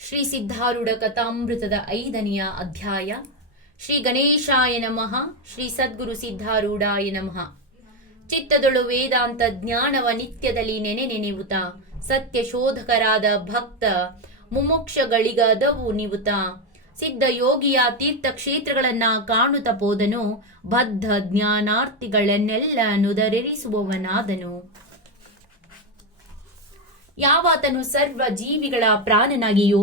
ಶ್ರೀ ಸಿದ್ಧಾರೂಢ ಕಥಾಮೃತದ 5ನೆಯ ಅಧ್ಯಾಯ. ಶ್ರೀ ಗಣೇಶಾಯ ನಮಃ. ಶ್ರೀ ಸದ್ಗುರು ಸಿದ್ಧಾರೂಢಾಯ ನಮಃ. ಚಿತ್ತದೊಳು ವೇದಾಂತ ಜ್ಞಾನವ ನಿತ್ಯದಲ್ಲಿ ನೆನೆಯುತ್ತ ಸತ್ಯ ಶೋಧಕರಾದ ಭಕ್ತ ಮುಮುಕ್ಷಗಳಿಗದವು ನಿವುತ ಸಿದ್ಧ ಯೋಗಿಯ ತೀರ್ಥಕ್ಷೇತ್ರಗಳನ್ನ ಕಾಣುತ್ತ ಪೋದನು ಬದ್ಧ ಜ್ಞಾನಾರ್ಥಿಗಳನ್ನೆಲ್ಲ ನುದರೆರಿಸುವವನಾದನು. ಯಾವಾತನು ಸರ್ವ ಜೀವಿಗಳ ಪ್ರಾಣನಾಗಿಯೋ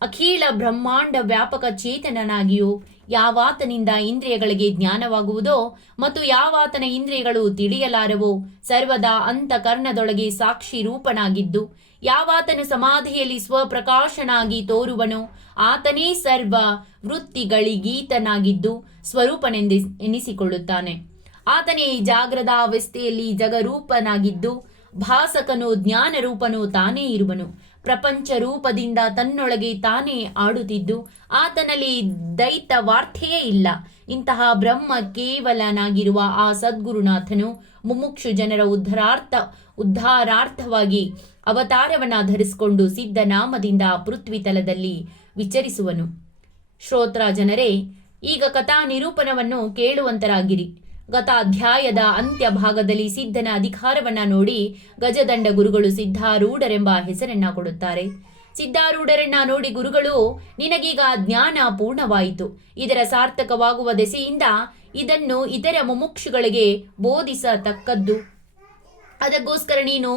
ಅಖಿಲ ಬ್ರಹ್ಮಾಂಡ ವ್ಯಾಪಕ ಚೇತನನಾಗಿಯೋ ಯಾವಾತನಿಂದ ಇಂದ್ರಿಯಗಳಿಗೆ ಜ್ಞಾನವಾಗುವುದೋ ಮತ್ತು ಯಾವಾತನ ಇಂದ್ರಿಯಗಳು ತಿಳಿಯಲಾರವೋ ಸರ್ವದಾ ಅಂತಃಕರಣದೊಳಗೆ ಸಾಕ್ಷಿ ರೂಪನಾಗಿದ್ದು ಯಾವಾತನು ಸಮಾಧಿಯಲ್ಲಿ ಸ್ವಪ್ರಕಾಶನಾಗಿ ತೋರುವನೋ ಆತನೇ ಸರ್ವ ವೃತ್ತಿಗಳಿಗೀತನಾಗಿದ್ದು ಸ್ವರೂಪನೆಂದೆನಿಸಿಕೊಳ್ಳುತ್ತಾನೆ. ಆತನೇ ಜಾಗ್ರದಾವಸ್ಥೆಯಲ್ಲಿ ಜಗರೂಪನಾಗಿದ್ದು ಭಾಸಕನು ಜ್ಞಾನರೂಪನು ತಾನೇ ಇರುವನು. ಪ್ರಪಂಚ ರೂಪದಿಂದ ತನ್ನೊಳಗೆ ತಾನೇ ಆಡುತ್ತಿದ್ದು ಆತನಲ್ಲಿ ದೈತವಾರ್ಥೆಯೇ ಇಲ್ಲ. ಇಂತಹ ಬ್ರಹ್ಮ ಕೇವಲನಾಗಿರುವ ಆ ಸದ್ಗುರುನಾಥನು ಮುಮುಕ್ಷು ಜನರ ಉದ್ಧಾರಾರ್ಥವಾಗಿ ಅವತಾರವನ್ನ ಧರಿಸಿಕೊಂಡು ಸಿದ್ಧನಾಮದಿಂದ ಪೃಥ್ವಿ ತಲದಲ್ಲಿ ವಿಚರಿಸುವನು. ಶ್ರೋತ್ರ ಜನರೇ, ಈಗ ಕಥಾ ನಿರೂಪಣವನ್ನು ಕೇಳುವಂತರಾಗಿರಿ. ಗತ ಅಧ್ಯಾಯದ ಅಂತ್ಯ ಭಾಗದಲ್ಲಿ ಸಿದ್ಧನ ಅಧಿಕಾರವನ್ನ ನೋಡಿ ಗಜದಂಡ ಗುರುಗಳು ಸಿದ್ಧಾರೂಢರೆಂಬ ಹೆಸರನ್ನ ಕೊಡುತ್ತಾರೆ. ಸಿದ್ಧಾರೂಢರನ್ನ ನೋಡಿ ಗುರುಗಳು, ನಿನಗೀಗ ಜ್ಞಾನ ಪೂರ್ಣವಾಯಿತು. ಇದರ ಸಾರ್ಥಕವಾಗುವ ದೆಸೆಯಿಂದ ಇದನ್ನು ಇತರ ಮುಮುಕ್ಷುಗಳಿಗೆ ಬೋಧಿಸತಕ್ಕದ್ದು. ಅದಕ್ಕೋಸ್ಕರ ನೀನು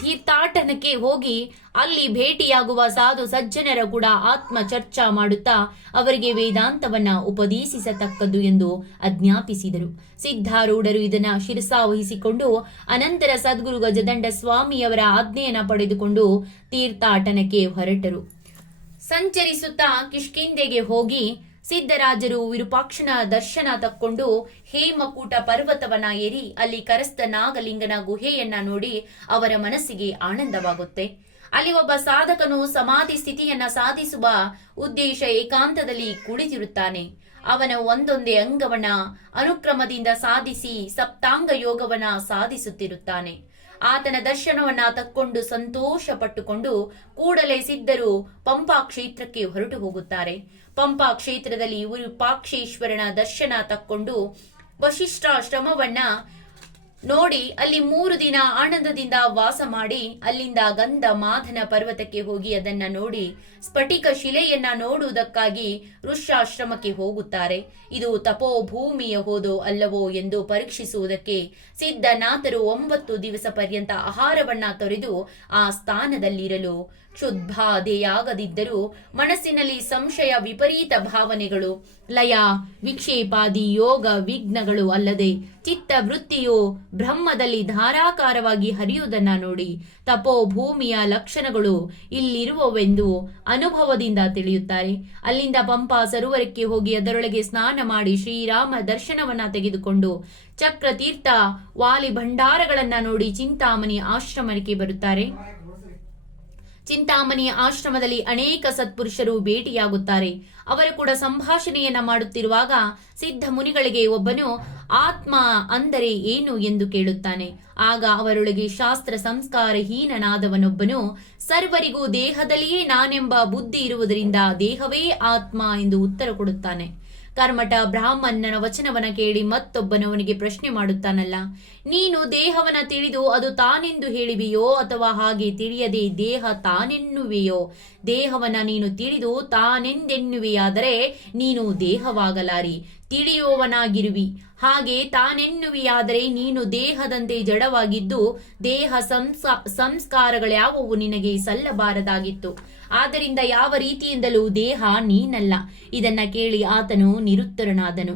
ತೀರ್ಥಾಟನಕ್ಕೆ ಹೋಗಿ ಅಲ್ಲಿ ಭೇಟಿಯಾಗುವ ಸಾಧು ಸಜ್ಜನರ ಕೂಡ ಆತ್ಮ ಚರ್ಚಾ ಮಾಡುತ್ತಾ ಅವರಿಗೆ ವೇದಾಂತವನ್ನ ಉಪದೇಶಿಸತಕ್ಕದ್ದು ಎಂದು ಆಜ್ಞಾಪಿಸಿದರು. ಸಿದ್ಧಾರೂಢರು ಇದನ್ನ ಶಿರಸಾವಹಿಸಿಕೊಂಡು ಅನಂತರ ಸದ್ಗುರು ಗಜದಂಡ ಸ್ವಾಮಿಯವರ ಆಜ್ಞೆಯನ್ನ ಪಡೆದುಕೊಂಡು ತೀರ್ಥಾಟನಕ್ಕೆ ಹೊರಟರು. ಸಂಚರಿಸುತ್ತಾ ಕಿಷ್ಕಿಂಧೆಗೆ ಹೋಗಿ ಸಿದ್ಧರಾಜರು ವಿರೂಪಾಕ್ಷನ ದರ್ಶನ ತಕ್ಕೊಂಡು ಹೇಮಕೂಟ ಪರ್ವತವನ್ನ ಏರಿ ಅಲ್ಲಿ ಕರಸ್ಥ ನಾಗಲಿಂಗನ ಗುಹೆಯನ್ನ ನೋಡಿ ಅವರ ಮನಸ್ಸಿಗೆ ಆನಂದವಾಗುತ್ತೆ. ಅಲ್ಲಿ ಒಬ್ಬ ಸಾಧಕನು ಸಮಾಧಿ ಸ್ಥಿತಿಯನ್ನ ಸಾಧಿಸುವ ಉದ್ದೇಶ ಏಕಾಂತದಲ್ಲಿ ಕುಳಿತಿರುತ್ತಾನೆ. ಅವನ ಒಂದೊಂದೇ ಅಂಗವನ್ನ ಅನುಕ್ರಮದಿಂದ ಸಾಧಿಸಿ ಸಪ್ತಾಂಗ ಯೋಗವನ್ನ ಸಾಧಿಸುತ್ತಿರುತ್ತಾನೆ. ಆತನ ದರ್ಶನವನ್ನ ತಕ್ಕೊಂಡು ಸಂತೋಷ ಪಟ್ಟುಕೊಂಡು ಕೂಡಲೇ ಸಿದ್ಧರು ಪಂಪಾ ಕ್ಷೇತ್ರಕ್ಕೆ ಹೊರಟು ಹೋಗುತ್ತಾರೆ. ಪಂಪಾ ಕ್ಷೇತ್ರದಲ್ಲಿ ವಿರೂಪಾಕ್ಷೇಶ್ವರನ ದರ್ಶನ ತಕ್ಕೊಂಡು ವಶಿಷ್ಠಾಶ್ರಮವನ್ನ ನೋಡಿ ಅಲ್ಲಿ 3 ದಿನ ಆನಂದದಿಂದ ವಾಸ ಮಾಡಿ ಅಲ್ಲಿಂದ ಗಂಧ ಮಾಧನ ಪರ್ವತಕ್ಕೆ ಹೋಗಿ ಅದನ್ನ ನೋಡಿ ಸ್ಫಟಿಕ ಶಿಲೆಯನ್ನ ನೋಡುವುದಕ್ಕಾಗಿ ಋಷ್ಯಾಶ್ರಮಕ್ಕೆ ಹೋಗುತ್ತಾರೆ. ಇದು ತಪೋಭೂಮಿಯ ಹೋದೋ ಅಲ್ಲವೋ ಎಂದು ಪರೀಕ್ಷಿಸುವುದಕ್ಕೆ ಸಿದ್ಧನಾಥರು 9 ದಿವಸ ಪರ್ಯಂತ ಆಹಾರವನ್ನ ತೊರೆದು ಆ ಸ್ಥಾನದಲ್ಲಿರಲು ಕ್ಷುದ್ಬಾಧೆಯಾಗದಿದ್ದರೂ ಮನಸ್ಸಿನಲ್ಲಿ ಸಂಶಯ ವಿಪರೀತ ಭಾವನೆಗಳು ಲಯ ವಿಕ್ಷೇಪಾದಿ ಯೋಗ ವಿಘ್ನಗಳು ಅಲ್ಲದೆ ಚಿತ್ತವೃತ್ತಿಯು ಬ್ರಹ್ಮದಲ್ಲಿ ಧಾರಾಕಾರವಾಗಿ ಹರಿಯುವುದನ್ನ ನೋಡಿ ತಪೋಭೂಮಿಯ ಲಕ್ಷಣಗಳು ಇಲ್ಲಿರುವವೆಂದು ಅನುಭವದಿಂದ ತಿಳಿಯುತ್ತಾರೆ. ಅಲ್ಲಿಂದ ಪಂಪಾ ಸರೋವರಕ್ಕೆ ಹೋಗಿ ಅದರೊಳಗೆ ಸ್ನಾನ ಮಾಡಿ ಶ್ರೀರಾಮ ದರ್ಶನವನ್ನ ತೆಗೆದುಕೊಂಡು ಚಕ್ರತೀರ್ಥ ವಾಲಿ ಭಂಡಾರಗಳನ್ನ ನೋಡಿ ಚಿಂತಾಮಣಿ ಆಶ್ರಮಕ್ಕೆ ಬರುತ್ತಾರೆ. ಚಿಂತಾಮಣಿ ಆಶ್ರಮದಲ್ಲಿ ಅನೇಕ ಸತ್ಪುರುಷರು ಭೇಟಿಯಾಗುತ್ತಾರೆ. ಅವರು ಕೂಡ ಸಂಭಾಷಣೆಯನ್ನ ಮಾಡುತ್ತಿರುವಾಗ ಸಿದ್ಧ ಮುನಿಗಳಿಗೆ ಒಬ್ಬನು ಆತ್ಮ ಅಂದರೆ ಏನು ಎಂದು ಕೇಳುತ್ತಾನೆ. ಆಗ ಅವರೊಳಗೆ ಶಾಸ್ತ್ರ ಸಂಸ್ಕಾರಹೀನನಾದವನೊಬ್ಬನು ಸರ್ವರಿಗೂ ದೇಹದಲ್ಲಿಯೇ ನಾನೆಂಬ ಬುದ್ಧಿ ಇರುವುದರಿಂದ ದೇಹವೇ ಆತ್ಮ ಎಂದು ಉತ್ತರ ಕೊಡುತ್ತಾನೆ. ಕರ್ಮಠ ಬ್ರಾಹ್ಮಣನ ವಚನವನ್ನ ಕೇಳಿ ಮತ್ತೊಬ್ಬನವನಿಗೆ ಪ್ರಶ್ನೆ ಮಾಡುತ್ತಾನಲ್ಲ, ನೀನು ದೇಹವನ್ನ ತಿಳಿದು ಅದು ತಾನೆಂದು ಹೇಳಿವೆಯೋ ಅಥವಾ ಹಾಗೆ ತಿಳಿಯದೆ ದೇಹ ತಾನೆನ್ನುವೆಯೋ? ದೇಹವನ್ನ ನೀನು ತಿಳಿದು ತಾನೆಂದೆನ್ನುವೆಯಾದರೆ ನೀನು ದೇಹವಾಗಲಾರಿ, ತಿಳಿಯುವವನಾಗಿರುವಿ. ಹಾಗೆ ತಾನೆನ್ನುವಿಯಾದರೆ ನೀನು ದೇಹದಂತೆ ಜಡವಾಗಿದ್ದು ದೇಹ ಸಂಸ್ಕಾರಗಳ್ಯಾವವು ನಿನಗೆ ಸಲ್ಲಬಾರದಾಗಿತ್ತು. ಆದ್ದರಿಂದ ಯಾವ ರೀತಿಯಿಂದಲೂ ದೇಹ ನೀನಲ್ಲ. ಇದನ್ನ ಕೇಳಿ ಆತನು ನಿರುತ್ತರನಾದನು.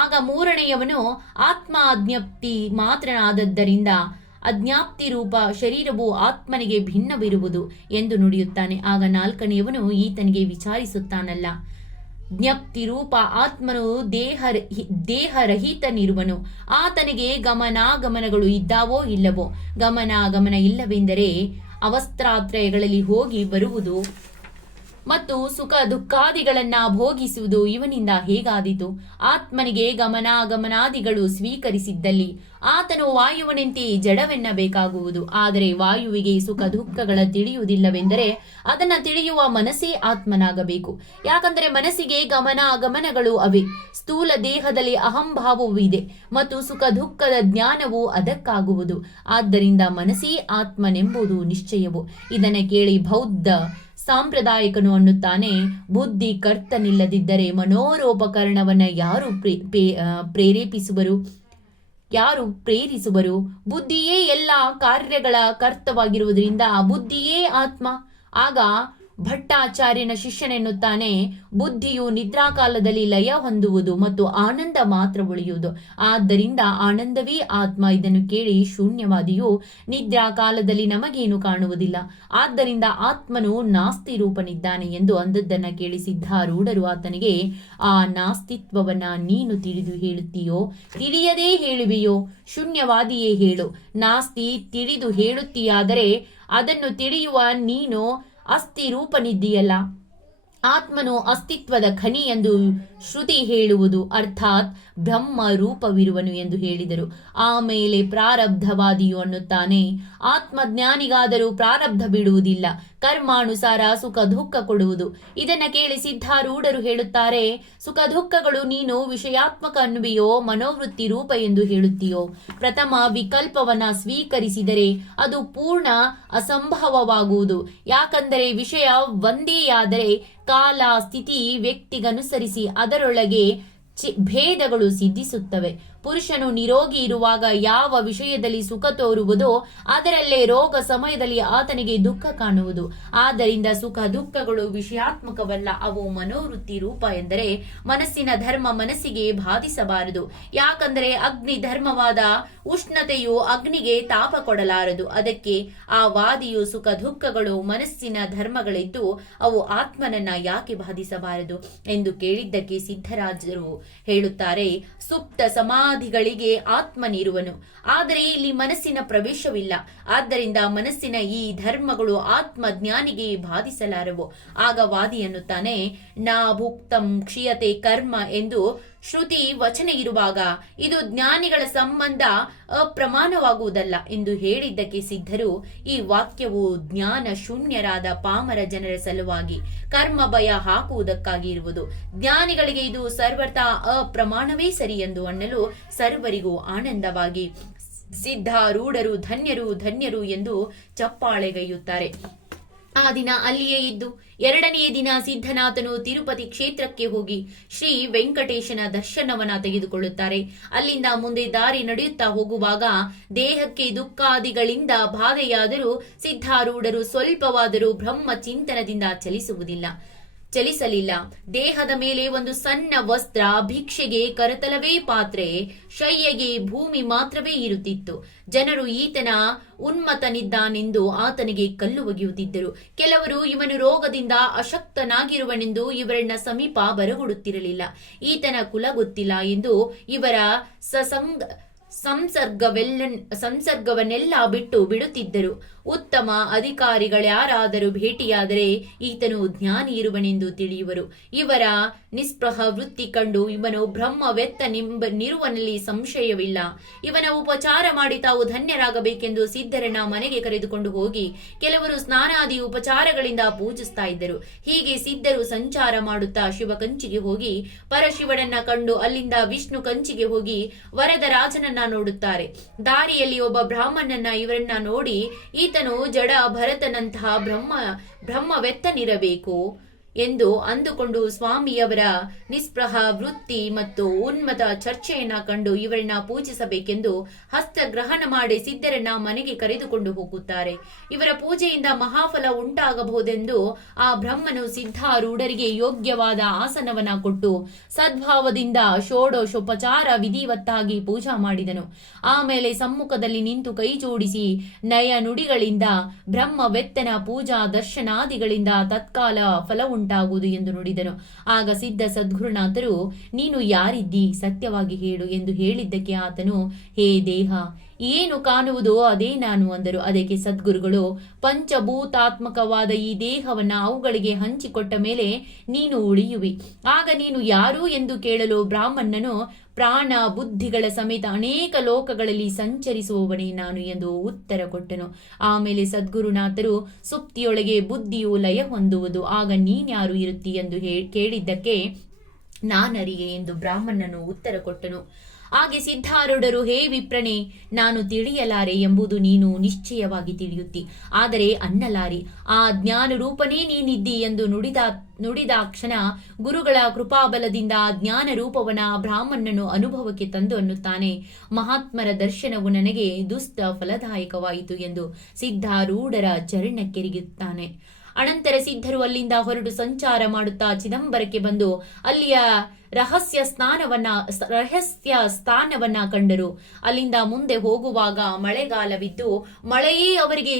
ಆಗ 3ನೇಯವನು ಆತ್ಮ ಅಜ್ಞಪ್ತಿ ಮಾತ್ರನಾದದ್ದರಿಂದ ಅಜ್ಞಾಪ್ತಿ ರೂಪ ಶರೀರವು ಆತ್ಮನಿಗೆ ಭಿನ್ನವಿರುವುದು ಎಂದು ನುಡಿಯುತ್ತಾನೆ. ಆಗ 4ನೇಯವನು ಈತನಿಗೆ ವಿಚಾರಿಸುತ್ತಾನಲ್ಲ, ಜ್ಞಪ್ತಿ ರೂಪ ಆತ್ಮನು ದೇಹರಹಿತನಿರುವನು. ಆತನಿಗೆ ಗಮನಾಗಮನಗಳು ಇದ್ದಾವೋ ಇಲ್ಲವೋ? ಗಮನಾಗಮನ ಇಲ್ಲವೆಂದರೆ ಅವಸ್ತ್ರಾತ್ರಯಗಳಲ್ಲಿ ಹೋಗಿ ಬರುವುದು ಮತ್ತು ಸುಖ ದುಃಖಾದಿಗಳನ್ನ ಭೋಗಿಸುವುದು ಇವನಿಂದ ಹೇಗಾದೀತು? ಆತ್ಮನಿಗೆ ಗಮನಾಗಮನಾದಿಗಳು ಸ್ವೀಕರಿಸಿದ್ದಲ್ಲಿ ಆತನು ವಾಯುವನೆಂತೆ ಜಡವೆನ್ನಬೇಕಾಗುವುದು. ಆದರೆ ವಾಯುವಿಗೆ ಸುಖ ದುಃಖಗಳ ತಿಳಿಯುವುದಿಲ್ಲವೆಂದರೆ ಅದನ್ನ ತಿಳಿಯುವ ಮನಸ್ಸೇ ಆತ್ಮನಾಗಬೇಕು. ಯಾಕಂದರೆ ಮನಸ್ಸಿಗೆ ಗಮನಾಗಮನಗಳು ಅವೆ. ಸ್ಥೂಲ ದೇಹದಲ್ಲಿ ಅಹಂಭಾವವೂ ಇದೆ ಮತ್ತು ಸುಖ ದುಃಖದ ಜ್ಞಾನವು ಅದಕ್ಕಾಗುವುದು. ಆದ್ದರಿಂದ ಮನಸ್ಸೇ ಆತ್ಮನೆಂಬುದು ನಿಶ್ಚಯವು. ಇದನ್ನು ಕೇಳಿ ಬೌದ್ಧ ಸಾಂಪ್ರದಾಯಿಕನು ಅನ್ನುತ್ತಾನೆ, ಬುದ್ಧಿ ಕರ್ತನಿಲ್ಲದಿದ್ದರೆ ಮನೋರೋಪಕರಣವನ್ನ ಯಾರು ಪ್ರೇರಿಸುವರು? ಬುದ್ಧಿಯೇ ಎಲ್ಲ ಕಾರ್ಯಗಳ ಕರ್ತವಾಗಿರುವುದರಿಂದ ಬುದ್ಧಿಯೇ ಆತ್ಮ. ಆಗ ಭಟ್ಟಾಚಾರ್ಯನ ಶಿಷ್ಯನೆನ್ನುತ್ತಾನೆ, ಬುದ್ಧಿಯು ನಿದ್ರಾಕಾಲದಲ್ಲಿ ಲಯ ಹೊಂದುವುದು ಮತ್ತು ಆನಂದ ಮಾತ್ರ ಉಳಿಯುವುದು. ಆದ್ದರಿಂದ ಆನಂದವೇ ಆತ್ಮ. ಇದನ್ನು ಕೇಳಿ ಶೂನ್ಯವಾದಿಯು, ನಿದ್ರಾಕಾಲದಲ್ಲಿ ನಮಗೇನು ಕಾಣುವುದಿಲ್ಲ, ಆದ್ದರಿಂದ ಆತ್ಮನು ನಾಸ್ತಿ ರೂಪನಿದ್ದಾನೆ ಎಂದು ಅಂದದ್ದನ್ನ ಕೇಳಿ ಸಿದ್ಧಾರೂಢರು ಆತನಿಗೆ, ಆ ನಾಸ್ತಿತ್ವವನ್ನ ನೀನು ತಿಳಿದು ಹೇಳುತ್ತೀಯೋ ತಿಳಿಯದೇ ಹೇಳುವೆಯೋ? ಶೂನ್ಯವಾದಿಯೇ ಹೇಳು. ನಾಸ್ತಿ ತಿಳಿದು ಹೇಳುತ್ತೀಯಾದರೆ ಅದನ್ನು ತಿಳಿಯುವ ನೀನು ಅಸ್ಥಿ ರೂಪನಿದ್ದೀಯಲ್ಲ. ಆತ್ಮನು ಅಸ್ತಿತ್ವದ ಖನಿ ಎಂದು ಶ್ರುತಿ ಹೇಳುವುದು, ಅರ್ಥಾತ್ ಬ್ರಹ್ಮ ರೂಪವಿರುವನು ಎಂದು ಹೇಳಿದರು. ಆಮೇಲೆ ಪ್ರಾರಬ್ಧವಾದಿಯು ಅನ್ನುತ್ತಾನೆ, ಆತ್ಮಜ್ಞಾನಿಗಾದರೂ ಪ್ರಾರಬ್ಧ ಬಿಡುವುದಿಲ್ಲ, ಕರ್ಮಾನುಸಾರ ಸುಖ ದುಃಖ ಕೊಡುವುದು. ಇದನ್ನ ಕೇಳಿ ಸಿದ್ಧಾರೂಢರು ಹೇಳುತ್ತಾರೆ, ಸುಖ ದುಃಖಗಳು ನೀನು ವಿಷಯಾತ್ಮಕ ಅನ್ನುವೆಯೋ ಮನೋವೃತ್ತಿ ರೂಪ ಎಂದು ಹೇಳುತ್ತೀಯೋ? ಪ್ರಥಮ ವಿಕಲ್ಪವನ್ನ ಸ್ವೀಕರಿಸಿದರೆ ಅದು ಪೂರ್ಣ ಅಸಂಭವವಾಗುವುದು. ಯಾಕಂದರೆ ವಿಷಯ ಒಂದೇಯಾದರೆ ಕಾಲ ಸ್ಥಿತಿ ವ್ಯಕ್ತಿಗನುಸರಿಸಿ ಅದರೊಳಗೆ ಭೇದಗಳು ಸಿದ್ಧಿಸುತ್ತವೆ. ಪುರುಷನು ನಿರೋಗಿ ಇರುವಾಗ ಯಾವ ವಿಷಯದಲ್ಲಿ ಸುಖ ತೋರುವುದೋ ಅದರಲ್ಲೇ ರೋಗ ಸಮಯದಲ್ಲಿ ಆತನಿಗೆ ದುಃಖ ಕಾಣುವುದು. ಆದ್ದರಿಂದ ಸುಖ ದುಃಖಗಳು ವಿಷಯಾತ್ಮಕವಲ್ಲ, ಅವು ಮನೋವೃತ್ತಿ ರೂಪ. ಎಂದರೆ ಮನಸ್ಸಿನ ಧರ್ಮ ಮನಸ್ಸಿಗೆ ಬಾಧಿಸಬಾರದು. ಯಾಕಂದರೆ ಅಗ್ನಿ ಧರ್ಮವಾದ ಉಷ್ಣತೆಯು ಅಗ್ನಿಗೆ ತಾಪ ಕೊಡಲಾರದು. ಅದಕ್ಕೆ ಆ ವಾದಿಯು ಸುಖ ದುಃಖಗಳು ಮನಸ್ಸಿನ ಧರ್ಮಗಳಿದ್ದು ಅವು ಆತ್ಮನನ್ನ ಯಾಕೆ ಬಾಧಿಸಬಾರದು ಎಂದು ಕೇಳಿದ್ದಕ್ಕೆ ಸಿದ್ಧರಾಜರು ಹೇಳುತ್ತಾರೆ, ಸುಪ್ತ ಸಮಾಧಿಗಳಿಗೆ ಆತ್ಮನಿರುವನು, ಆದರೆ ಇಲ್ಲಿ ಮನಸ್ಸಿನ ಪ್ರವೇಶವಿಲ್ಲ. ಆದ್ದರಿಂದ ಮನಸ್ಸಿನ ಈ ಧರ್ಮಗಳು ಆತ್ಮ ಜ್ಞಾನಿಗೆ ಬಾಧಿಸಲಾರವು. ಆಗ ವಾದಿ ಅನ್ನುತ್ತಾನೆ, ನಾ ಭುಕ್ತಂ ಕ್ಷೀಯತೆ ಕರ್ಮ ಎಂದು ಶ್ರುತಿ ವಚನ ಇರುವಾಗ ಇದು ಜ್ಞಾನಿಗಳ ಸಂಬಂಧ ಅಪ್ರಮಾಣವಾಗುವುದಲ್ಲ ಎಂದು ಹೇಳಿದ್ದಕ್ಕೆ ಸಿದ್ಧರು, ಈ ವಾಕ್ಯವು ಜ್ಞಾನ ಶೂನ್ಯರಾದ ಪಾಮರ ಜನರ ಸಲುವಾಗಿ ಕರ್ಮ ಭಯ ಹಾಕುವುದಕ್ಕಾಗಿ ಇರುವುದು. ಜ್ಞಾನಿಗಳಿಗೆ ಇದು ಸರ್ವಥಾ ಅಪ್ರಮಾಣವೇ ಸರಿ ಎಂದು ಅನ್ನಲು ಸರ್ವರಿಗೂ ಆನಂದವಾಗಿ ಸಿದ್ಧಾರೂಢರು ಧನ್ಯರು ಧನ್ಯರು ಎಂದು ಚಪ್ಪಾಳೆಗೈಯುತ್ತಾರೆ. ಆ ದಿನ ಅಲ್ಲಿಯೇ ಇದ್ದು ಎರಡನೆಯ ದಿನ ಸಿದ್ಧನಾಥನು ತಿರುಪತಿ ಕ್ಷೇತ್ರಕ್ಕೆ ಹೋಗಿ ಶ್ರೀ ವೆಂಕಟೇಶನ ದರ್ಶನವನ್ನ ತೆಗೆದುಕೊಳ್ಳುತ್ತಾರೆ. ಅಲ್ಲಿಂದ ಮುಂದೆ ದಾರಿ ನಡೆಯುತ್ತಾ ಹೋಗುವಾಗ ದೇಹಕ್ಕೆ ದುಃಖಾದಿಗಳಿಂದ ಬಾಧೆಯಾದರೂ ಸಿದ್ಧಾರೂಢರು ಸ್ವಲ್ಪವಾದರೂ ಬ್ರಹ್ಮ ಚಿಂತನದಿಂದ ಚಲಿಸಲಿಲ್ಲ. ದೇಹದ ಮೇಲೆ ಒಂದು ಸಣ್ಣ ವಸ್ತ್ರ, ಭಿಕ್ಷೆಗೆ ಕರತಲವೇ ಪಾತ್ರೆ, ಶಯ್ಯೆಗೆ ಭೂಮಿ ಮಾತ್ರವೇ ಇರುತ್ತಿತ್ತು. ಜನರು ಈತನ ಉನ್ಮತ್ತನಿದ್ದಾನೆಂದು ಆತನಿಗೆ ಕಲ್ಲು ಒಗೆಯುತ್ತಿದ್ದರು. ಕೆಲವರು ಇವನು ರೋಗದಿಂದ ಅಶಕ್ತನಾಗಿರುವನೆಂದು ಇವರನ್ನ ಸಮೀಪ ಬರಗೊಡುತ್ತಿರಲಿಲ್ಲ. ಈತನ ಕುಲ ಗೊತ್ತಿಲ್ಲ ಎಂದು ಇವರ ಸಂಸರ್ಗವನ್ನೆಲ್ಲ ಬಿಡುತ್ತಿದ್ದರು. ಉತ್ತಮ ಅಧಿಕಾರಿಗಳ್ಯಾರಾದರೂ ಭೇಟಿಯಾದರೆ ಈತನು ಜ್ಞಾನಿ ಇರುವನೆಂದು ತಿಳಿಯುವರು. ಇವರ ನಿಸ್ಪೃಹ ವೃತ್ತಿ ಕಂಡು ಇವನು ಬ್ರಹ್ಮವೆತ್ತನಿರುವನಲ್ಲಿ ಸಂಶಯವಿಲ್ಲ. ಇವನ ಉಪಚಾರ ಮಾಡಿ ತಾವು ಧನ್ಯರಾಗಬೇಕೆಂದು ಸಿದ್ಧರನ್ನ ಮನೆಗೆ ಕರೆದುಕೊಂಡು ಹೋಗಿ ಕೆಲವರು ಸ್ನಾನಾದಿ ಉಪಚಾರಗಳಿಂದ ಪೂಜಿಸ್ತಾ ಇದ್ದರು. ಹೀಗೆ ಸಿದ್ಧರು ಸಂಚಾರ ಮಾಡುತ್ತಾ ಶಿವ ಕಂಚಿಗೆ ಹೋಗಿ ಪರಶಿವನನ್ನ ಕಂಡು ಅಲ್ಲಿಂದ ವಿಷ್ಣು ಕಂಚಿಗೆ ಹೋಗಿ ವರದರಾಜನನ್ನ ನೋಡುತ್ತಾರೆ. ದಾರಿಯಲ್ಲಿ ಒಬ್ಬ ಬ್ರಾಹ್ಮಣನನ್ನ ಇವರನ್ನ ನೋಡಿ ಈತನು ಜಡ ಭರತನಂತಹ ಬ್ರಹ್ಮವೆತ್ತನಿರಬೇಕು ಎಂದು ಅಂದುಕೊಂಡು ಸ್ವಾಮಿಯವರ ನಿಸ್ಪೃಹ ವೃತ್ತಿ ಮತ್ತು ಉನ್ಮತ ಚರ್ಚೆಯನ್ನ ಕಂಡು ಇವರನ್ನ ಪೂಜಿಸಬೇಕೆಂದು ಹಸ್ತಗ್ರಹಣ ಮಾಡಿ ಸಿದ್ಧರನ್ನ ಮನೆಗೆ ಕರೆದುಕೊಂಡು ಹೋಗುತ್ತಾರೆ. ಇವರ ಪೂಜೆಯಿಂದ ಮಹಾಫಲ ಉಂಟಾಗಬಹುದೆಂದು ಆ ಬ್ರಹ್ಮನು ಸಿದ್ಧಾರೂಢರಿಗೆ ಯೋಗ್ಯವಾದ ಆಸನವನ್ನ ಕೊಟ್ಟು ಸದ್ಭಾವದಿಂದ ಷೋಡಶೋಪಚಾರ ವಿಧಿವತ್ತಾಗಿ ಪೂಜಾ ಮಾಡಿದನು. ಆಮೇಲೆ ಸಮ್ಮುಖದಲ್ಲಿ ನಿಂತು ಕೈ ಜೋಡಿಸಿ ನಯ ನುಡಿಗಳಿಂದ ಬ್ರಹ್ಮವೆತ್ತನ ಪೂಜಾ ದರ್ಶನಾದಿಗಳಿಂದ ತತ್ಕಾಲ ಫಲ ಉಂಟಾಗುವುದು ಎಂದು ನುಡಿದನು. ಆಗ ಸಿದ್ಧ ಸದ್ಗುರುನಾಥರು, ನೀನು ಯಾರಿದ್ದಿ, ಸತ್ಯವಾಗಿ ಹೇಳು ಎಂದು ಹೇಳಿದ್ದಕ್ಕೆ ಆತನು, ಹೇ ದೇಹ, ಏನು ಕಾಣುವುದೋ ಅದೇ ನಾನು ಅಂದರು. ಅದಕ್ಕೆ ಸದ್ಗುರುಗಳು, ಪಂಚಭೂತಾತ್ಮಕವಾದ ಈ ದೇಹವನ್ನ ಅವುಗಳಿಗೆ ಹಂಚಿಕೊಟ್ಟ ಮೇಲೆ ನೀನು ಉಳಿಯುವಿ. ಆಗ ನೀನು ಯಾರು ಎಂದು ಕೇಳಲು ಬ್ರಾಹ್ಮಣನು, ಪ್ರಾಣ ಬುದ್ಧಿಗಳ ಸಮೇತ ಅನೇಕ ಲೋಕಗಳಲ್ಲಿ ಸಂಚರಿಸುವವನೇ ನಾನು ಎಂದು ಉತ್ತರ ಕೊಟ್ಟನು. ಆಮೇಲೆ ಸದ್ಗುರುನಾಥರು, ಸುಪ್ತಿಯೊಳಗೆ ಬುದ್ಧಿಯು ಲಯ ಹೊಂದುವುದು, ಆಗ ನೀನ್ಯಾರು ಇರುತ್ತಿ ಎಂದು ಕೇಳಿದ್ದಕ್ಕೆ ನಾನರಿಯೆ ಎಂದು ಬ್ರಾಹ್ಮಣನು ಉತ್ತರ ಕೊಟ್ಟನು. ಹಾಗೆ ಸಿದ್ಧಾರೂಢರು, ಹೇ ವಿಪ್ರನೇ, ನಾನು ತಿಳಿಯಲಾರೆ ಎಂಬುದು ನೀನು ನಿಶ್ಚಯವಾಗಿ ತಿಳಿಯುತ್ತಿ, ಆದರೆ ಅನ್ನಲಾರಿ. ಆ ಜ್ಞಾನರೂಪನೇ ನೀನಿದ್ದಿ ಎಂದು ನುಡಿದಾಕ್ಷಣ ಗುರುಗಳ ಕೃಪಾಬಲದಿಂದ ಆ ಜ್ಞಾನ ರೂಪವನ ಬ್ರಾಹ್ಮಣನು ಅನುಭವಕ್ಕೆ ತಂದು ಅನ್ನುತ್ತಾನೆ, ಮಹಾತ್ಮರ ದರ್ಶನವು ನನಗೆ ದುಸ್ತ ಫಲದಾಯಕವಾಯಿತು ಎಂದು ಸಿದ್ಧಾರೂಢರ ಚರಣಕ್ಕೆರಗುತ್ತಾನೆ. ಅನಂತರ ಸಿದ್ಧರು ಅಲ್ಲಿಂದ ಹೊರಟು ಸಂಚಾರ ಮಾಡುತ್ತಾ ಚಿದಂಬರಕ್ಕೆ ಬಂದು ಅಲ್ಲಿಯ ರಹಸ್ಯ ಸ್ಥಾನವನ್ನ ಕಂಡರು. ಅಲ್ಲಿಂದ ಮುಂದೆ ಹೋಗುವಾಗ ಮಳೆಗಾಲವಿದ್ದು ಮಳೆಯೇ ಅವರಿಗೆ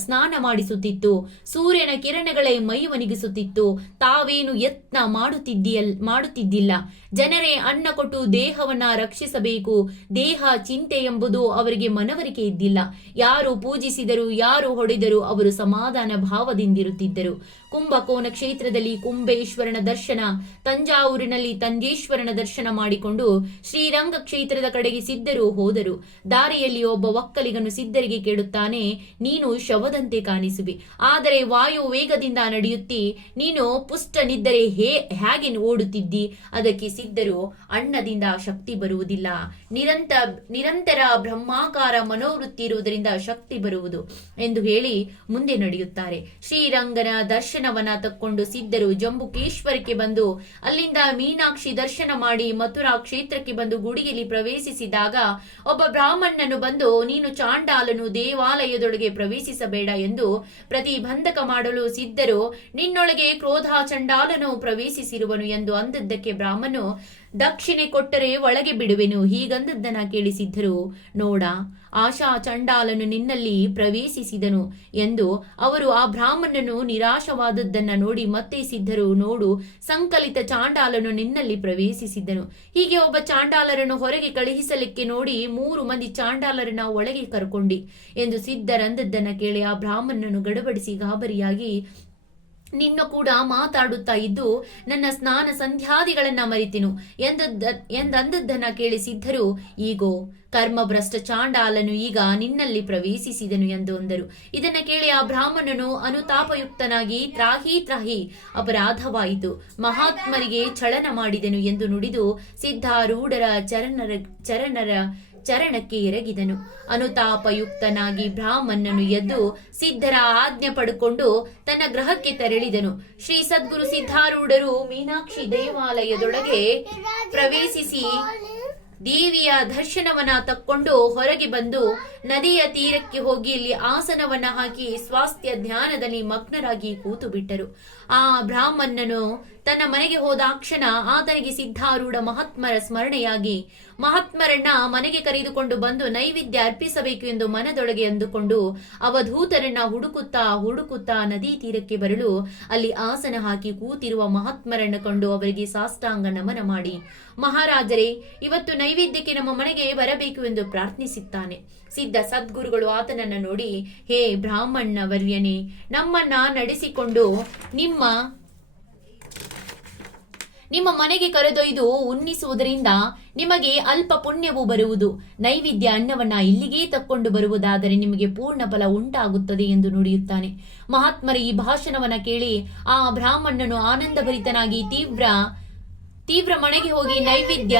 ಸ್ನಾನ ಮಾಡಿಸುತ್ತಿತ್ತು. ಸೂರ್ಯನ ಕಿರಣಗಳೇ ಮೈ ಒಣಗಿಸುತ್ತಿತ್ತು. ತಾವೇನು ಯತ್ನ ಮಾಡುತ್ತಿದ್ದಿಲ್ಲ. ಜನರೇ ಅನ್ನ ಕೊಟ್ಟು ದೇಹವನ್ನ ರಕ್ಷಿಸಬೇಕು, ದೇಹ ಚಿಂತೆ ಎಂಬುದು ಅವರಿಗೆ ಮನವರಿಕೆ ಇದ್ದಿಲ್ಲ. ಯಾರು ಪೂಜಿಸಿದರು, ಯಾರು ಹೊಡೆದರು, ಅವರು ಸಮಾಧಾನ ಭಾವದಿಂದಿರುತ್ತಿದ್ದರು. ಕುಂಭಕೋನ ಕ್ಷೇತ್ರದಲ್ಲಿ ಕುಂಬೇಶ್ವರನ ದರ್ಶನ, ತಂಜಾವೂರಿನಲ್ಲಿ ತಂಜೇಶ್ವರನ ದರ್ಶನ ಮಾಡಿಕೊಂಡು ಶ್ರೀರಂಗ ಕ್ಷೇತ್ರದ ಕಡೆಗೆ ಸಿದ್ಧರು ಹೋದರು. ದಾರಿಯಲ್ಲಿ ಒಬ್ಬ ಒಕ್ಕಲಿಗನು ಸಿದ್ಧರಿಗೆ ಕೇಳುತ್ತಾನೆ, ನೀನು ಶವದಂತೆ ಕಾಣಿಸುವಿ, ಆದರೆ ವಾಯು ವೇಗದಿಂದ ನಡೆಯುತ್ತಿ, ನೀನು ಪುಷ್ಟನಿದ್ದರೆ ಹೇಗೆ ಓಡುತ್ತಿದ್ದಿ? ಅದಕ್ಕೆ ಸಿದ್ಧರು, ಅನ್ನದಿಂದ ಶಕ್ತಿ ಬರುವುದಿಲ್ಲ, ನಿರಂತರ ಬ್ರಹ್ಮಾಕಾರ ಮನೋವೃತ್ತಿ ಇರುವುದರಿಂದ ಶಕ್ತಿ ಬರುವುದು ಎಂದು ಹೇಳಿ ಮುಂದೆ ನಡೆಯುತ್ತಾರೆ. ಶ್ರೀರಂಗನ ದರ್ಶನವನ್ನ ತಕ್ಕೊಂಡು ಸಿದ್ಧರು ಜಂಬುಕೇಶ್ವರಕ್ಕೆ ಬಂದು ಅಲ್ಲಿಂದ ಮೀನಾಕ್ಷಿ ದರ್ಶನ ಮಾಡಿ ಮಥುರಾ ಕ್ಷೇತ್ರಕ್ಕೆ ಬಂದು ಗುಡಿಯಲ್ಲಿ ಪ್ರವೇಶಿಸಿದಾಗ ಒಬ್ಬ ಬ್ರಾಹ್ಮಣನು ಬಂದು, ನೀನು ಚಾಂಡಾಲನು, ದೇವಾಲಯದೊಳಗೆ ಪ್ರವೇಶಿಸಬೇಡ ಎಂದು ಪ್ರತಿಬಂಧಕ ಮಾಡಲು ಸಿದ್ಧರು, ನಿನ್ನೊಳಗೆ ಕ್ರೋಧ ಚಂಡಾಲನು ಪ್ರವೇಶಿಸಿರುವನು ಎಂದು ಅಂದದ್ದಕ್ಕೆ ಬ್ರಾಹ್ಮಣನು, ದಕ್ಷಿಣೆ ಕೊಟ್ಟರೆ ಒಳಗೆ ಬಿಡುವೆನು ಹೀಗಂದದ್ದನ್ನ ಕೇಳಿ ಸಿದ್ಧರು, ನೋಡ, ಆಶಾ ಚಂಡಾಲನು ನಿನ್ನಲ್ಲಿ ಪ್ರವೇಶಿಸಿದನು ಎಂದು ಅವರು ಆ ಬ್ರಾಹ್ಮಣನು ನಿರಾಶವಾದದ್ದನ್ನ ನೋಡಿ ಮತ್ತೆ ಸಿದ್ಧರು, ನೋಡು, ಸಂಕಲಿತ ಚಾಂಡಾಲನು ನಿನ್ನಲ್ಲಿ ಪ್ರವೇಶಿಸಿದನು. ಹೀಗೆ ಒಬ್ಬ ಚಾಂಡಾಲರನ್ನು ಹೊರಗೆ ಕಳುಹಿಸಲಿಕ್ಕೆ ನೋಡಿ 3 ಮಂದಿ ಚಾಂಡಾಲರನ್ನ ಒಳಗೆ ಕರ್ಕೊಂಡಿ ಎಂದು ಸಿದ್ಧರಂದದ್ದನ್ನ ಕೇಳಿ ಆ ಬ್ರಾಹ್ಮಣನು ಗಡಬಡಿಸಿ ಗಾಬರಿಯಾಗಿ, ನಿನ್ನ ಕೂಡ ಮಾತಾಡುತ್ತಾ ಇದ್ದು ನನ್ನ ಸ್ನಾನ ಸಂಧ್ಯಾದಿಗಳನ್ನ ಮರಿತಿನು ಎಂದಂದದ್ದನ್ನ ಕೇಳಿ ಸಿದ್ಧರು, ಈಗೋ ಕರ್ಮಭ್ರಷ್ಟ ಚಾಂಡಾಲನು ಈಗ ನಿನ್ನಲ್ಲಿ ಪ್ರವೇಶಿಸಿದನು ಎಂದು ಅಂದರು. ಇದನ್ನ ಕೇಳಿ ಆ ಬ್ರಾಹ್ಮಣನು ಅನುತಾಪಯುಕ್ತನಾಗಿ, ತ್ರಾಹಿ ಅಪರಾಧವಾಯಿತು, ಮಹಾತ್ಮರಿಗೆ ಛಳನ ಮಾಡಿದನು ಎಂದು ನುಡಿದು ಸಿದ್ಧಾರೂಢರ ಚರಣಕ್ಕೆ ಎರಗಿದನು. ಅನುತಾಪಯುಕ್ತನಾಗಿ ಬ್ರಾಹ್ಮಣನು ಎದ್ದು ಸಿದ್ಧರ ಆಜ್ಞೆ ಪಡೆದುಕೊಂಡು ತನ್ನ ಗೃಹಕ್ಕೆ ತೆರಳಿದನು. ಶ್ರೀ ಸದ್ಗುರು ಸಿದ್ಧಾರೂಢರು ಮೀನಾಕ್ಷಿ ದೇವಾಲಯದೊಳಗೆ ಪ್ರವೇಶಿಸಿ ದೇವಿಯ ದರ್ಶನವನ್ನ ತಕ್ಕೊಂಡು ಹೊರಗೆ ಬಂದು ನದಿಯ ತೀರಕ್ಕೆ ಹೋಗಿ ಇಲ್ಲಿ ಆಸನವನ್ನ ಹಾಕಿ ಸ್ವಾಸ್ಥ್ಯ ಧ್ಯಾನದಲ್ಲಿ ಮಗ್ನರಾಗಿ ಕೂತು ಬಿಟ್ಟರು. ಆ ಬ್ರಾಹ್ಮಣನು ತನ್ನ ಮನೆಗೆ ಹೋದಾಕ್ಷಣ ಆತನಿಗೆ ಸಿದ್ಧಾರೂಢ ಮಹಾತ್ಮರ ಸ್ಮರಣೆಯಾಗಿ ಮಹಾತ್ಮರನ್ನ ಮನೆಗೆ ಕರೆದುಕೊಂಡು ಬಂದು ನೈವೇದ್ಯ ಅರ್ಪಿಸಬೇಕು ಎಂದು ಮನದೊಳಗೆ ಅಂದುಕೊಂಡು ಅವಧೂತರನ್ನ ಹುಡುಕುತ್ತಾ ನದಿ ತೀರಕ್ಕೆ ಬರಲು ಅಲ್ಲಿ ಆಸನ ಹಾಕಿ ಕೂತಿರುವ ಮಹಾತ್ಮರನ್ನ ಕಂಡು ಅವರಿಗೆ ಸಾಷ್ಟಾಂಗ ನಮನ ಮಾಡಿ, ಮಹಾರಾಜರೇ, ಇವತ್ತು ನೈವೇದ್ಯಕ್ಕೆ ನಮ್ಮ ಮನೆಗೆ ಬರಬೇಕು ಎಂದು ಪ್ರಾರ್ಥಿಸುತ್ತಾನೆ. ಸಿದ್ಧ ಸದ್ಗುರುಗಳು ಆತನನ್ನ ನೋಡಿ, ಹೇ ಬ್ರಾಹ್ಮಣ ವರ್ಯನೇ, ನಮ್ಮನ್ನ ನಡೆಸಿಕೊಂಡು ನಿಮ್ಮ ಮನೆಗೆ ಕರೆದೊಯ್ದು ಉಣ್ಣಿಸುವುದರಿಂದ ನಿಮಗೆ ಅಲ್ಪ ಪುಣ್ಯವು ಬರುವುದು. ನೈವೇದ್ಯ ಅನ್ನವನ್ನ ಇಲ್ಲಿಗೇ ತಕ್ಕೊಂಡು ಬರುವುದಾದರೆ ನಿಮಗೆ ಪೂರ್ಣ ಫಲ ಉಂಟಾಗುತ್ತದೆ ಎಂದು ನುಡಿಯುತ್ತಾನೆ. ಮಹಾತ್ಮರ ಈ ಭಾಷಣವನ್ನ ಕೇಳಿ ಆ ಬ್ರಾಹ್ಮಣನು ಆನಂದಭರಿತನಾಗಿ ತೀವ್ರ ಮನೆಗೆ ಹೋಗಿ ನೈವೇದ್ಯ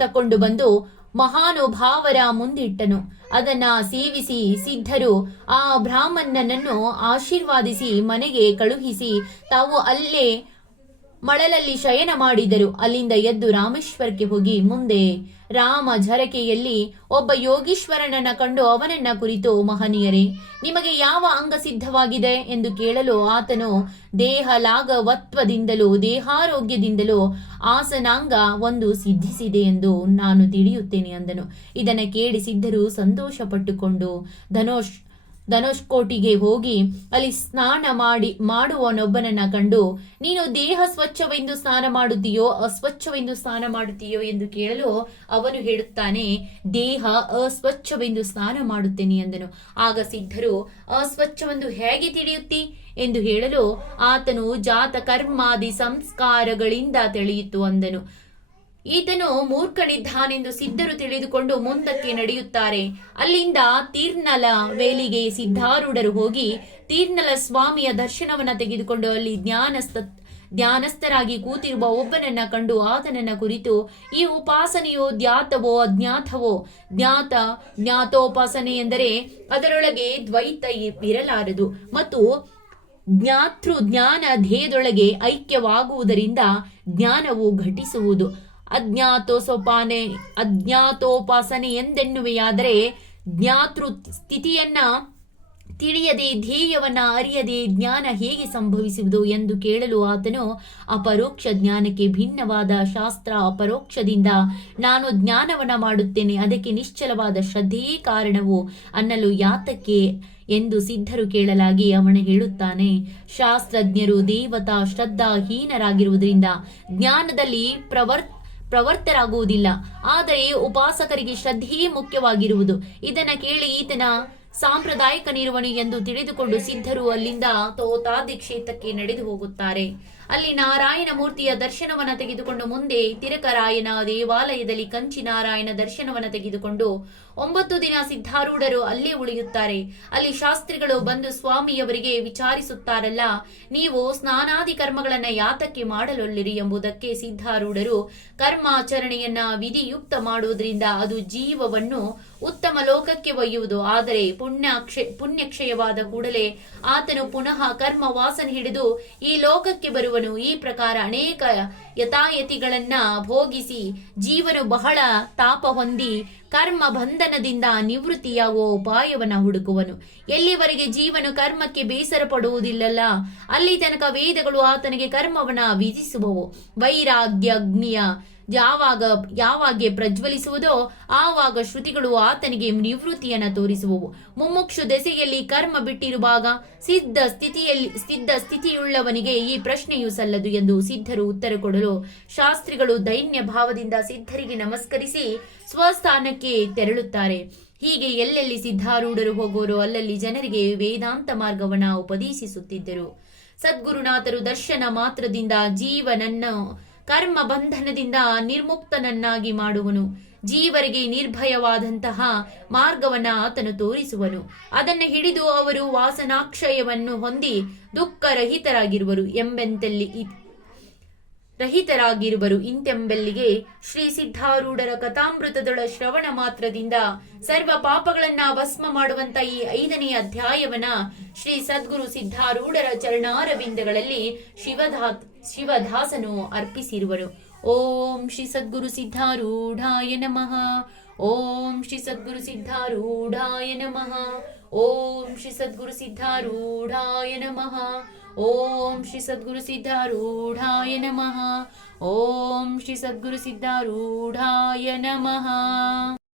ತಕ್ಕೊಂಡು ಬಂದು ಮಹಾನುಭಾವರ ಮುಂದಿಟ್ಟನು. ಅದನ್ನ ಸೇವಿಸಿ ಸಿದ್ಧರು ಆ ಬ್ರಾಹ್ಮಣನನ್ನು ಆಶೀರ್ವಾದಿಸಿ ಮನೆಗೆ ಕಳುಹಿಸಿ ತಾವು ಅಲ್ಲೇ ಮಳಲಲ್ಲಿ ಶಯನ ಮಾಡಿದರು. ಅಲ್ಲಿಂದ ಎದ್ದು ರಾಮೇಶ್ವರಕ್ಕೆ ಹೋಗಿ ಮುಂದೆ ರಾಮ ಝರಕೆಯಲ್ಲಿ ಒಬ್ಬ ಯೋಗೀಶ್ವರನನ್ನ ಕಂಡು ಅವನನ್ನ ಕುರಿತು, ಮಹನೀಯರೇ, ನಿಮಗೆ ಯಾವ ಅಂಗ ಸಿದ್ಧವಾಗಿದೆ ಎಂದು ಕೇಳಲು ಆತನು ದೇಹ ಲಾಘವತ್ವದಿಂದಲೂ ದೇಹಾರೋಗ್ಯದಿಂದಲೂ ಆಸನಾಂಗ ಒಂದು ಸಿದ್ಧಿಸಿದೆ ಎಂದು ನಾನು ತಿಳಿಯುತ್ತೇನೆ ಅಂದನು. ಇದನ್ನ ಕೇಳಿ ಸಿದ್ಧರು ಸಂತೋಷ ಪಟ್ಟುಕೊಂಡು ಧನುಷ್ಕೋಟಿಗೆ ಹೋಗಿ ಅಲ್ಲಿ ಸ್ನಾನ ಮಾಡುವನೊಬ್ಬನನ್ನ ಕಂಡು, ನೀನು ದೇಹ ಸ್ವಚ್ಛವೆಂದು ಸ್ನಾನ ಮಾಡುತ್ತೀಯೋ ಅಸ್ವಚ್ಛವೆಂದು ಸ್ನಾನ ಮಾಡುತ್ತೀಯೋ ಎಂದು ಕೇಳಲು ಅವನು ಹೇಳುತ್ತಾನೆ, ದೇಹ ಅಸ್ವಚ್ಛವೆಂದು ಸ್ನಾನ ಮಾಡುತ್ತೇನೆ ಎಂದನು. ಆಗ ಸಿದ್ಧರು, ಅಸ್ವಚ್ಛವೆಂದು ಹೇಗೆ ತಿಳಿಯುತ್ತಿ ಎಂದು ಹೇಳಲು ಆತನು ಜಾತ ಕರ್ಮಾದಿ ಸಂಸ್ಕಾರಗಳಿಂದ ತಿಳಿಯಿತು ಅಂದನು. ಈತನು ಮೂರ್ಖನಿದ್ದಾನೆಂದು ಸಿದ್ಧರು ತಿಳಿದುಕೊಂಡು ಮುಂದಕ್ಕೆ ನಡೆಯುತ್ತಾರೆ. ಅಲ್ಲಿಂದ ತೀರ್ನಲ ವೇಲಿಗೆ ಸಿದ್ಧಾರೂಢರು ಹೋಗಿ ತೀರ್ನಲ ಸ್ವಾಮಿಯ ದರ್ಶನವನ್ನ ತೆಗೆದುಕೊಂಡು ಅಲ್ಲಿ ಧ್ಯಾನಸ್ಥರಾಗಿ ಕೂತಿರುವ ಒಬ್ಬನನ್ನ ಕಂಡು ಆತನನ್ನ ಕುರಿತು, ಈ ಉಪಾಸನೆಯೋ ಜ್ಞಾತವೋ ಅಜ್ಞಾತವೋ? ಜ್ಞಾತೋಪಾಸನೆ ಎಂದರೆ ಅದರೊಳಗೆ ದ್ವೈತ ಇರಲಾರದು ಮತ್ತು ಜ್ಞಾನ ಧ್ಯೇಯದೊಳಗೆ ಐಕ್ಯವಾಗುವುದರಿಂದ ಜ್ಞಾನವು ಘಟಿಸುವುದು. ಅಜ್ಞಾತೋಪಾಸನೆ ಎಂದೆನ್ನುವೆಯಾದರೆ ಜ್ಞಾತೃ ಸ್ಥಿತಿಯನ್ನ ತಿಳಿಯದೆ ಧ್ಯೇಯವನ್ನ ಅರಿಯದೆ ಜ್ಞಾನ ಹೇಗೆ ಸಂಭವಿಸುವುದು ಎಂದು ಕೇಳಲು ಆತನು, ಅಪರೋಕ್ಷ ಜ್ಞಾನಕ್ಕೆ ಭಿನ್ನವಾದ ಶಾಸ್ತ್ರ ಅಪರೋಕ್ಷದಿಂದ ನಾನು ಜ್ಞಾನವನ್ನ ಮಾಡುತ್ತೇನೆ, ಅದಕ್ಕೆ ನಿಶ್ಚಲವಾದ ಶ್ರದ್ಧೆಯೇ ಕಾರಣವು ಅನ್ನಲು ಯಾತಕ್ಕೆ ಎಂದು ಸಿದ್ಧರು ಕೇಳಲಾಗಿ ಅವನು ಹೇಳುತ್ತಾನೆ, ಶಾಸ್ತ್ರಜ್ಞರು ದೇವತಾ ಶ್ರದ್ಧಾಹೀನರಾಗಿರುವುದರಿಂದ ಜ್ಞಾನದಲ್ಲಿ ಪ್ರವರ್ತರಾಗುವುದಿಲ್ಲ. ಆದರೆ ಉಪಾಸಕರಿಗೆ ಶ್ರದ್ಧೆಯೇ ಮುಖ್ಯವಾಗಿರುವುದು. ಇದನ್ನ ಕೇಳಿ ಈತನ ಸಾಂಪ್ರದಾಯಿಕನಿರುವನು ಎಂದು ತಿಳಿದುಕೊಂಡು ಸಿದ್ಧರು ಅಲ್ಲಿಂದ ತೋತಾದಿ ಕ್ಷೇತ್ರಕ್ಕೆ ನಡೆದು ಹೋಗುತ್ತಾರೆ. ಅಲ್ಲಿ ನಾರಾಯಣ ಮೂರ್ತಿಯ ದರ್ಶನವನ್ನ ತೆಗೆದುಕೊಂಡು ಮುಂದೆ ತಿರಕರಾಯನ ದೇವಾಲಯದಲ್ಲಿ ಕಂಚಿನಾರಾಯಣ ದರ್ಶನವನ್ನ ತೆಗೆದುಕೊಂಡು 9 ದಿನ ಸಿದ್ಧಾರೂಢರು ಅಲ್ಲೇ ಉಳಿಯುತ್ತಾರೆ. ಅಲ್ಲಿ ಶಾಸ್ತ್ರಿಗಳು ಬಂದು ಸ್ವಾಮಿಯವರಿಗೆ ವಿಚಾರಿಸುತ್ತಾರಲ್ಲ, ನೀವು ಸ್ನಾನಾದಿ ಕರ್ಮಗಳನ್ನ ಯಾತಕ್ಕೆ ಮಾಡಲೊಲ್ಲಿರಿ ಎಂಬುದಕ್ಕೆ ಸಿದ್ಧಾರೂಢರು, ಕರ್ಮಾಚರಣೆಯನ್ನ ವಿಧಿಯುಕ್ತ ಮಾಡುವುದರಿಂದ ಅದು ಜೀವವನ್ನು ಉತ್ತಮ ಲೋಕಕ್ಕೆ ಒಯ್ಯುವುದು. ಆದರೆ ಪುಣ್ಯಕ್ಷಯವಾದ ಕೂಡಲೇ ಆತನು ಪುನಃ ಕರ್ಮ ವಾಸನೆ ಹಿಡಿದು ಈ ಲೋಕಕ್ಕೆ ಬರುವನು. ಈ ಪ್ರಕಾರ ಅನೇಕ ಯಥಾಯತಿಗಳನ್ನ ಭೋಗಿಸಿ ಜೀವನು ಬಹಳ ತಾಪ ಹೊಂದಿ ಕರ್ಮ ಬಂಧನದಿಂದ ನಿವೃತ್ತಿಯಾಗುವ ಉಪಾಯವನ್ನ ಹುಡುಕುವನು. ಎಲ್ಲಿವರೆಗೆ ಜೀವನು ಕರ್ಮಕ್ಕೆ ಬೇಸರ ಪಡುವುದಿಲ್ಲಲ್ಲ, ಅಲ್ಲಿ ತನಕ ವೇದಗಳು ಆತನಿಗೆ ಕರ್ಮವನ್ನ ವಿಧಿಸುವವು. ವೈರಾಗ್ಯ ಅಗ್ನಿಯ ಯಾವಾಗ ಪ್ರಜ್ವಲಿಸುವುದೋ ಆವಾಗ ಶ್ರುತಿಗಳು ಆತನಿಗೆ ನಿವೃತ್ತಿಯನ್ನ ತೋರಿಸುವವು. ಮುಮುಕ್ಷು ದೆಸೆಯಲ್ಲಿ ಕರ್ಮ ಬಿಟ್ಟಿರುವಾಗ ಸಿದ್ಧ ಸ್ಥಿತಿಯುಳ್ಳವನಿಗೆ ಈ ಪ್ರಶ್ನೆಯೂ ಸಲ್ಲದು ಎಂದು ಸಿದ್ಧರು ಉತ್ತರ ಕೊಡಲು ಶಾಸ್ತ್ರಿಗಳು ದೈನ್ಯ ಭಾವದಿಂದ ಸಿದ್ಧರಿಗೆ ನಮಸ್ಕರಿಸಿ ಸ್ವಸ್ಥಾನಕ್ಕೆ ತೆರಳುತ್ತಾರೆ. ಹೀಗೆ ಎಲ್ಲೆಲ್ಲಿ ಸಿದ್ಧಾರೂಢರು ಹೋಗುವರೋ ಅಲ್ಲಲ್ಲಿ ಜನರಿಗೆ ವೇದಾಂತ ಮಾರ್ಗವನ್ನ ಉಪದೇಶಿಸುತ್ತಿದ್ದರು. ಸದ್ಗುರುನಾಥರು ದರ್ಶನ ಮಾತ್ರದಿಂದ ಜೀವನನ್ನು ಕರ್ಮ ಬಂಧನದಿಂದ ನಿರ್ಮುಕ್ತನನ್ನಾಗಿ ಮಾಡುವನು. ಜೀವರಿಗೆ ನಿರ್ಭಯವಾದಂತಹ ಮಾರ್ಗವನ್ನ ಆತನು ತೋರಿಸುವನು. ಅದನ್ನು ಹಿಡಿದು ಅವರು ವಾಸನಾಕ್ಷಯವನ್ನು ಹೊಂದಿ ದುಃಖರಹಿತರಾಗಿರುವರು ಇಂತೆಂಬೆಲ್ಲಿಗೆ ಶ್ರೀ ಸಿದ್ಧಾರೂಢರ ಕಥಾಮೃತದೊಳ ಶ್ರವಣ ಮಾತ್ರದಿಂದ ಸರ್ವ ಪಾಪಗಳನ್ನ ಭಸ್ಮ ಮಾಡುವಂತ ಈ 5ನೇ ಅಧ್ಯಾಯವನ್ನ ಶ್ರೀ ಸದ್ಗುರು ಸಿದ್ಧಾರೂಢರ ಚರಣಾರವಿಂದಗಳಲ್ಲಿ ಶಿವದಾಸನು ಅರ್ಪಿಸಿರುವರು. ಓಂ ಶ್ರೀ ಸದ್ಗುರು ಸಿದ್ಧಾರೂಢಾಯ ನಮಃ. ಓಂ ಶ್ರೀ ಸದ್ಗುರು ಸಿದ್ಧಾರೂಢಾಯ ನಮಃ. ಓಂ ಶ್ರೀ ಸದ್ಗುರು ಸಿದ್ಧಾರೂಢಾಯ ನಮಃ. ಓಂ ಶ್ರೀ ಸದ್ಗುರು ಸಿದ್ಧಾರೂಢಾಯ ನಮಃ. ಓಂ ಶ್ರೀ ಸದ್ಗುರು ಸಿದ್ಧಾರೂಢಾಯ ನಮಃ.